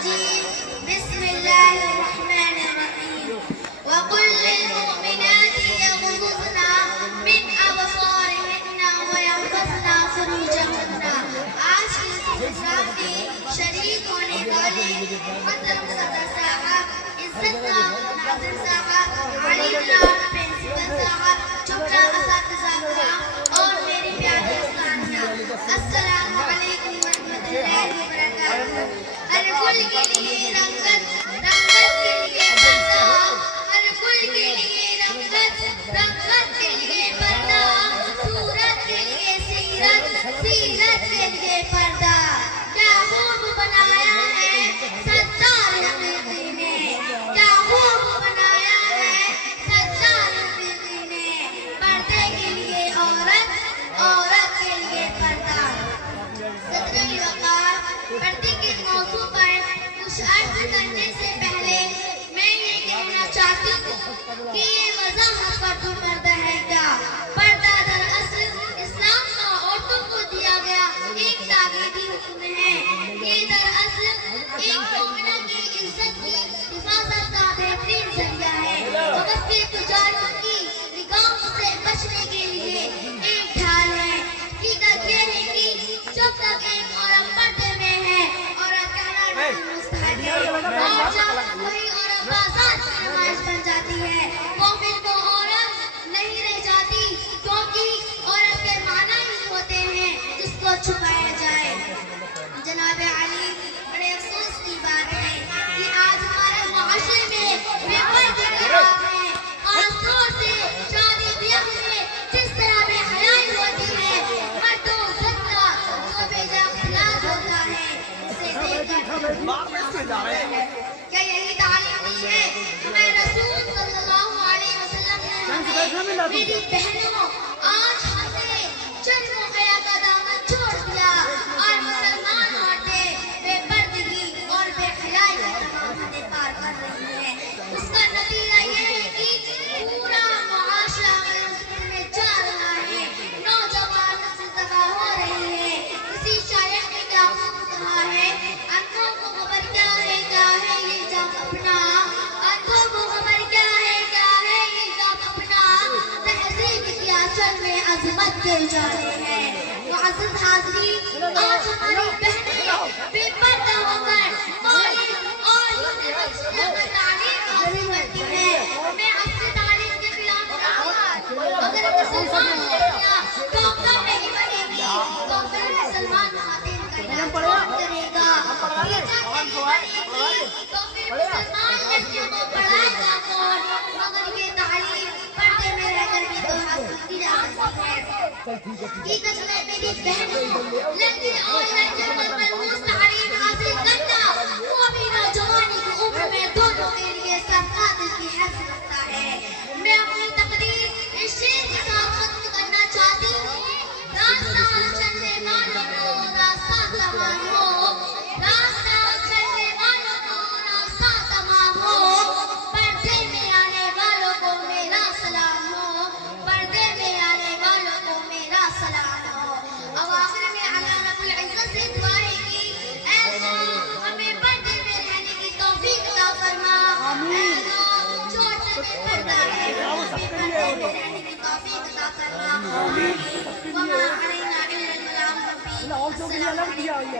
الرجيم بسم الله الرحمن الرحيم وقل للمؤمنات يغضضن من أبصارهن ويحفظن فروجهن. آج کی سلسلہ کی شریک ہونے والے محترم صدر صاحب، عزت ناظر صاحب، علی پرنسپل صاحب، چھوٹا اساتذہ کرام اور میری پیاری اسلامیہ، السلام علیکم ورحمۃ اللہ وبرکاتہ. ہر پھول کے لیے رنگت، رنگت کے لیے پردہ، ہر پھول کے لیے رنگت، رنگت کے لیے پردہ، صورت کے لیے سیرت، سیرت کے لیے پردہ. کیا خوب بنایا ہے ستار حقیقی نے، کیا خوب بنایا ہے ستار حقیقی نے. پردے کے لیے عورت، عورت کے لیے پردہ. صدر وقار، پردے کے موضوع پر کچھ عرض کرنے سے پہلے میں یہ کہنا چاہتی ہوں کہ یہ وضاحت پردہ پردہ ہے کیا. پردہ دراصل اسلام کا عورتوں کو دیا گیا ایک تاکیدی حکم ہے. یہ دراصل ایک مومنہ کی عزت کی حفاظت کا بہترین ذریعہ ہے. وقت کے پجاریوں کی نگاہوں سے بچنے کے لیے ایک ڈھال ہے. حقیقت یہ ہے کہ جب تک ایک عورت پردے میں ہے، عورت کہلانا مستحق ہے، اور جب وہی عورت بازار کی نمائش بن جاتی ہے، مومن کو عورت نہیں رہ جاتی، کیونکہ عورت کے معنی ہی ہوتے ہیں جس کو چھپایا جائے. جناب علی، بڑے افسوس کی بات ہے کہ آج ہمارے معاشرے میں بے پردے کی بات ہے. خاص طور سے شادی بیاہ میں جس طرح بے حیائی ہوتی ہے، مرد و زن کا جو بے جا اختلاط ہوتا ہے، اسے دیکھ کر کیا یہی تعلیم دی ہے ہمیں رسول صلی اللہ علیہ وسلم نے؟ میری بہنوں، آج ہم نے شرم و حیا کا دامن چھوڑ دیا اور مسلمان عورتیں بے پردگی اور بے حیائی کے تمام حدیں پار کر رہی ہیں. اس کا نتیجہ یہ ہے کہ پورا معاشرہ مسجد میں جا رہا ہے، نوجوان نسل تباہ ہو رہی ہے. کسی شاعر نے کیا خوب کہا ہے، اندھوں کو خبر کیا ہے یہ جام اپنا، اندھوں کو خبر کیا ہے یہ جام اپنا. تہذیب کی آنچل میں عظمت گر جاتی ہے. معزز حاضرین، آج ہماری بہنیں بے پردہ ہو کر کالج اور یونیورسٹیوں میں تعلیم حاصل کرتی ہیں. میں اپنی تعلیم کے خلاف نہیں. اگر مسلمان لڑکیاں ڈاکٹر نہیں بنے گی تو پھر مسلمان خواتین کا علاج کون کرے گا؟ ٹیچر نہیں بنے گی تو پھر مسلمان لڑکیوں کو پڑھائے گا کون؟ مگر یہ تعلیم پردے میں رہ کر بھی تو حاصل کی جا سکتی ہے. حقیقت میں میری بہنوں، لڑکی اور لڑکے پر ملموس تعلیم حاصل کرنا وہ بھی نوجوانی کی عمر میں دونوں کے لیے سرقات کی حیثیت رکھتا ہے. میں اپنی تقریر اس شعر کے ساتھ ختم کرنا چاہتی ہوں. راستہ چلنے والوں کو راستہ تمام ہو، راستہ چلنے والوں کو راستہ تمام ہو. پردے میں آنے والوں کو میرا سلام ہو، پردے میں آنے والوں کو میرا سلام ہو. آخر میں اللہ رب العزت سے دعا ہے کہ اے اللہ ہمیں پردے میں رہنے کی توفیق عطا فرما. اے اللہ جو عورتیں بے پردہ ہیں ہمیں پردے میں رہنے کی توفیق عطا فرما. وما علینا الا البلاغ المبین. السلام علیکم.